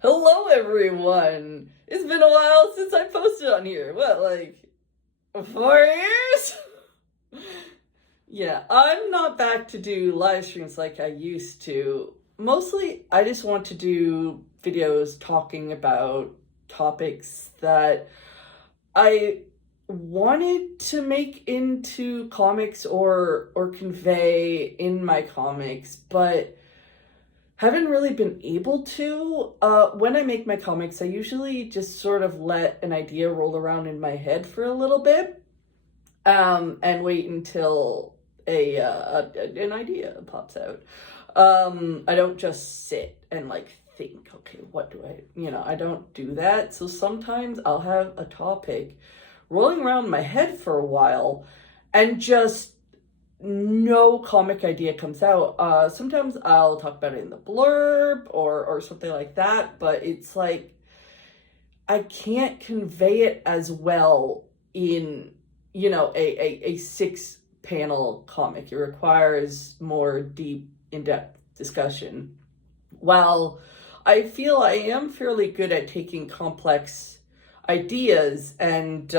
Hello everyone! It's been a while since I posted on here. What, like 4 years? Yeah, I'm not back to do live streams like I used to. Mostly, I just want to do videos talking about topics that I wanted to make into comics or convey in my comics, but haven't really been able to. When I make my comics, I usually just sort of let an idea roll around in my head for a little bit, and wait until an idea pops out. I don't just sit and like think, okay, what do I don't do that. So sometimes I'll have a topic rolling around in my head for a while and just no comic idea comes out. Sometimes I'll talk about it in the blurb or something like that, but it's like I can't convey it as well in, a 6-panel comic. It requires more deep, in-depth discussion. While I feel I am fairly good at taking complex ideas and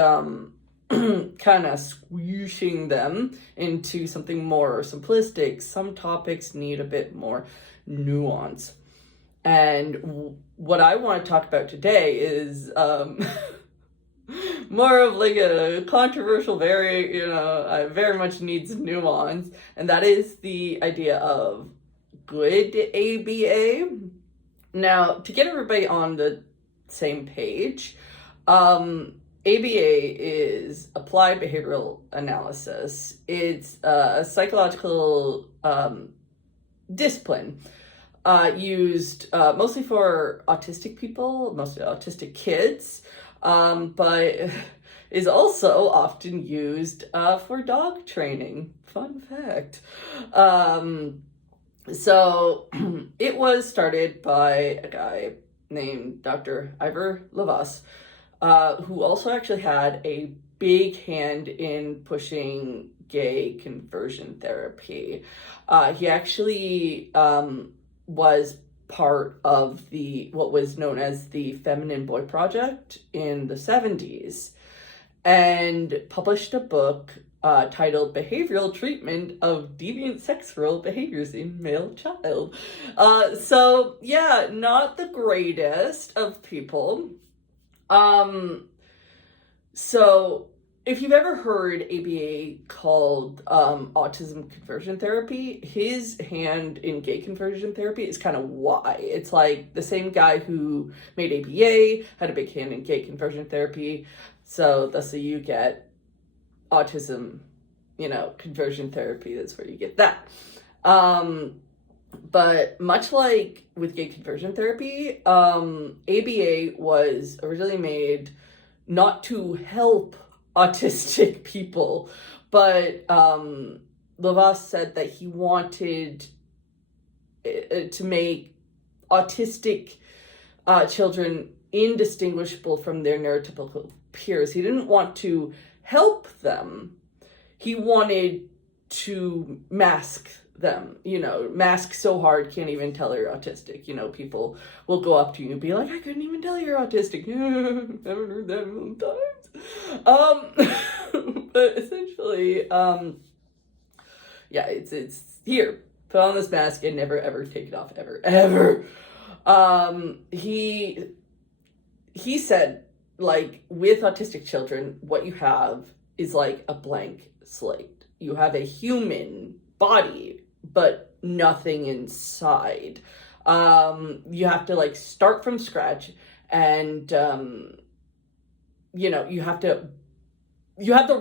kind of squishing them into something more simplistic, some topics need a bit more nuance. And what I want to talk about today is more of like a controversial, very much needs nuance, and that is the idea of good ABA. Now, to get everybody on the same page, ABA is applied behavioral analysis. It's a psychological discipline used mostly for autistic people, mostly autistic kids, but is also often used for dog training. Fun fact. So it was started by a guy named Dr. Ivor Levas, who also actually had a big hand in pushing gay conversion therapy. He actually was part of what was known as the Feminine Boy Project in the 70s, and published a book titled Behavioral Treatment of Deviant Sexual Behaviors in Male Child. So yeah, not the greatest of people. So if you've ever heard ABA called autism conversion therapy, his hand in gay conversion therapy is kind of why. It's like the same guy who made ABA had a big hand in gay conversion therapy. So thus you get autism, conversion therapy. That's where you get that. But much like with gay conversion therapy, ABA was originally made not to help autistic people, but Levas said that he wanted to make autistic children indistinguishable from their neurotypical peers. He didn't want to help them. He wanted to mask them, mask so hard can't even tell you're autistic. People will go up to you and be like, I couldn't even tell you're autistic. Haven't heard that a million times. But essentially, yeah, it's here. Put on this mask and never ever take it off, ever. He said, like, with autistic children, what you have is like a blank slate. You have a human body, but nothing inside. You have to like start from scratch, and you have the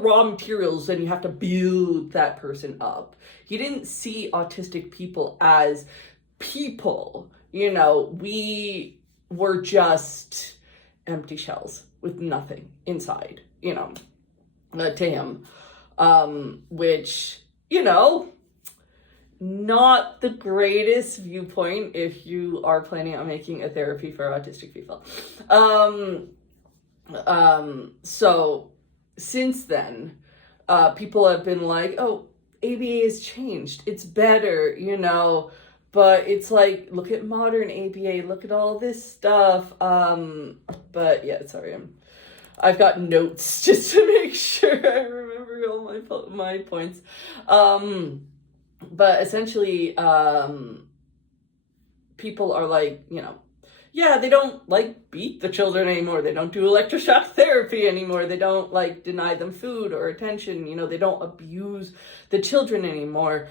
raw materials, and you have to build that person up. He didn't see autistic people as people. We were just empty shells with nothing inside, to him, which, not the greatest viewpoint if you are planning on making a therapy for autistic people. So since then, people have been like, oh, ABA has changed. It's better, But it's like, look at modern ABA, look at all this stuff. But yeah, sorry, I've got notes just to make sure I remember all my points. But essentially, people are like, yeah, they don't like beat the children anymore. They don't do electroshock therapy anymore. They don't like deny them food or attention. They don't abuse the children anymore.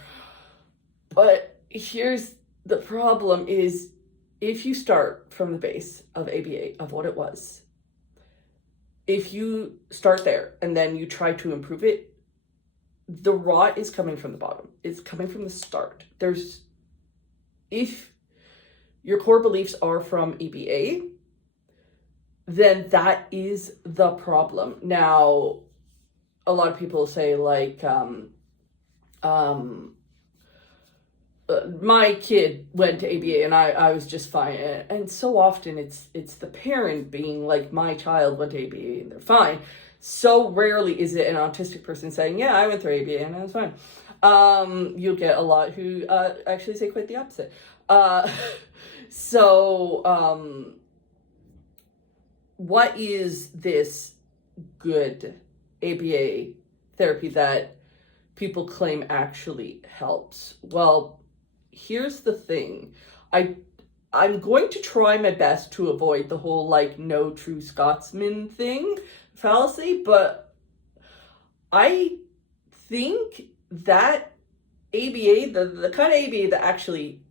But here's the problem is, if you start from the base of ABA, of what it was, if you start there and then you try to improve it, the rot is coming from the bottom. It's coming from the start. If your core beliefs are from ABA, then that is the problem. Now, a lot of people say like, my kid went to ABA and I was just fine. And so often it's the parent being like, my child went to ABA and they're fine. So rarely is it an autistic person saying, yeah, I went through ABA and I was fine. You'll get a lot who actually say quite the opposite. What is this good ABA therapy that people claim actually helps? Well, here's the thing. I'm going to try my best to avoid the whole like no true Scotsman thing, fallacy, but I think that ABA, the kind of ABA that actually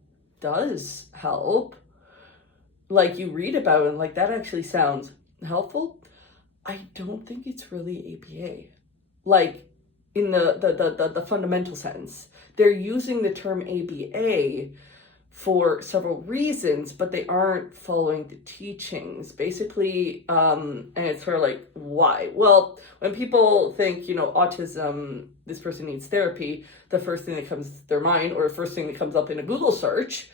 does help, like you read about and like that actually sounds helpful, I don't think it's really ABA. Like in the fundamental sense. They're using the term ABA for several reasons, but they aren't following the teachings. Basically, and it's sort of like, why? Well, when people think, autism, this person needs therapy, the first thing that comes to their mind, or the first thing that comes up in a Google search,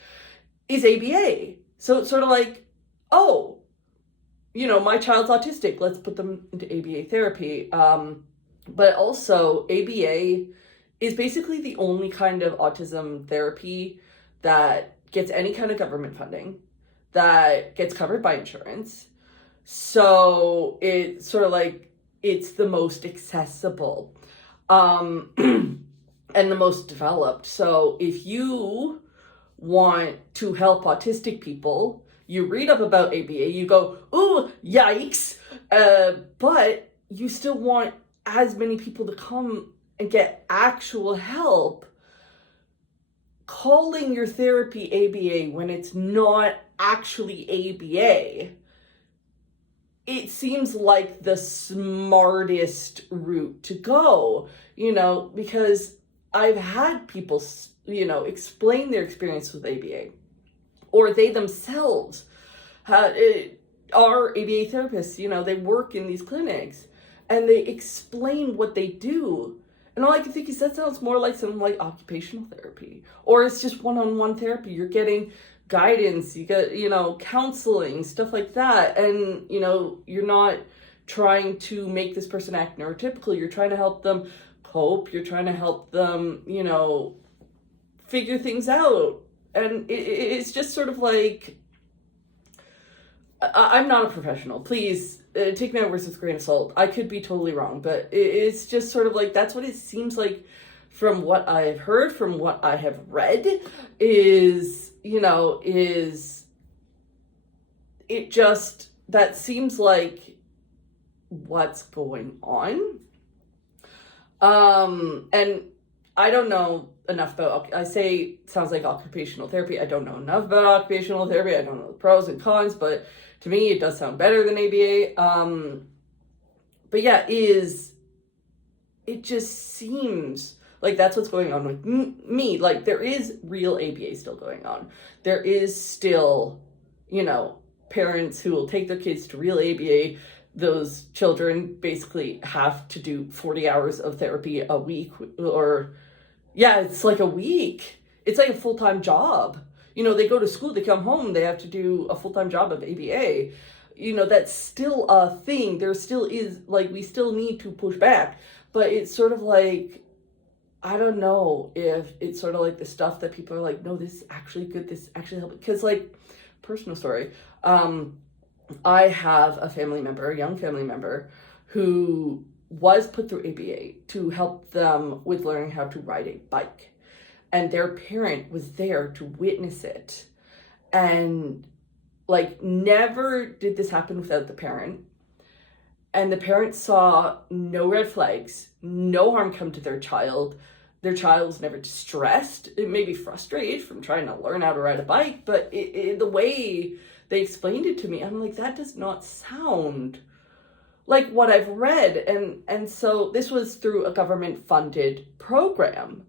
is ABA. So it's sort of like, oh, my child's autistic, let's put them into ABA therapy. But also, ABA is basically the only kind of autism therapy that gets any kind of government funding, that gets covered by insurance. So it's sort of like, it's the most accessible and the most developed. So if you want to help autistic people, you read up about ABA, you go, ooh, yikes, but you still want as many people to come and get actual help. Calling your therapy ABA when it's not actually ABA, it seems like the smartest route to go, because I've had people, explain their experience with ABA, or they themselves are ABA therapists, they work in these clinics, and they explain what they do. And all I can think is that sounds more like something like occupational therapy, or it's just one-on-one therapy. You're getting guidance, you get, counseling, stuff like that. And, you're not trying to make this person act neurotypical. You're trying to help them cope. You're trying to help them, figure things out. And it's just sort of like, I'm not a professional. Please take my words with a grain of salt. I could be totally wrong, but it's just sort of like, that's what it seems like from what I've heard, from what I have read, is it just, that seems like what's going on. And I don't know enough about, I say it sounds like occupational therapy. I don't know enough about occupational therapy. I don't know the pros and cons, but to me, it does sound better than ABA. But yeah, it just seems like that's what's going on with me. Like, there is real ABA still going on. There is still, parents who will take their kids to real ABA. Those children basically have to do 40 hours of therapy a week, or yeah, it's like a week. It's like a full-time job. They go to school, they come home, they have to do a full-time job of ABA. That's still a thing. There still is, like, we still need to push back. But it's sort of like, I don't know if it's sort of like the stuff that people are like, no, this is actually good, this actually helped. Because, like, personal story, I have a family member, a young family member, who was put through ABA to help them with learning how to ride a bike. And their parent was there to witness it. And, like, never did this happen without the parent. And the parents saw no red flags, no harm come to their child. Their child was never distressed. It may be frustrated from trying to learn how to ride a bike, but the way they explained it to me, I'm like, that does not sound like what I've read. And so this was through a government-funded program.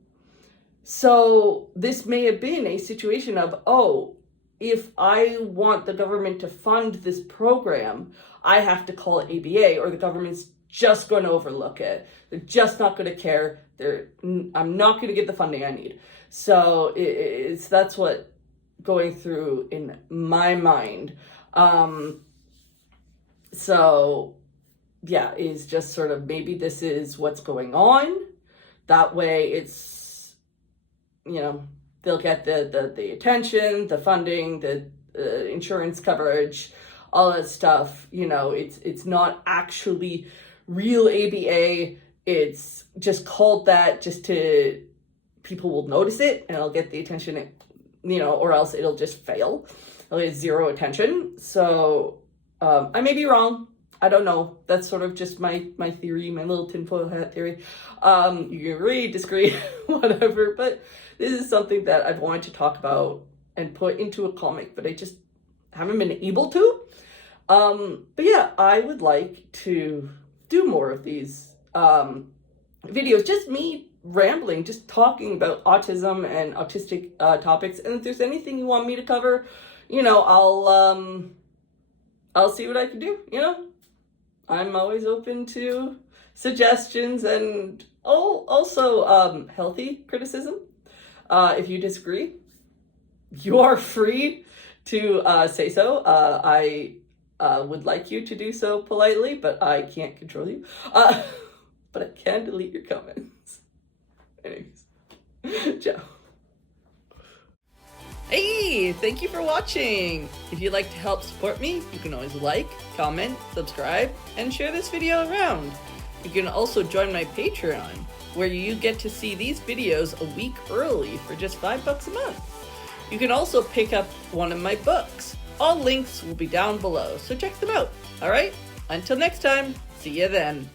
So this may have been a situation of, oh, if I want the government to fund this program, I have to call it ABA, or the government's just going to overlook it. They're just not going to care. I'm not going to get the funding I need. So that's what going through in my mind. So yeah, is just sort of, maybe this is what's going on. That way it's, you know, they'll get the attention, the funding, the insurance coverage, all that stuff. You know, it's not actually real ABA. It's just called that just to, people will notice it and it'll get the attention, you know, or else it'll just fail. It'll get zero attention. So I may be wrong. I don't know. That's sort of just my theory, my little tinfoil hat theory. You can agree, disagree, whatever. But this is something that I've wanted to talk about and put into a comic, but I just haven't been able to. But yeah, I would like to do more of these videos. Just me rambling, just talking about autism and autistic topics. And if there's anything you want me to cover, you know, I'll see what I can do, you know. I'm always open to suggestions and also healthy criticism. If you disagree, you are free to say so. I would like you to do so politely, but I can't control you. But I can delete your comments. Anyways, ciao. Hey, thank you for watching. If you'd like to help support me, you can always like, comment, subscribe, and share this video around. You can also join my Patreon, where you get to see these videos a week early for just $5 a month. You can also pick up one of my books. All links will be down below, so check them out. All right, until next time, see you then.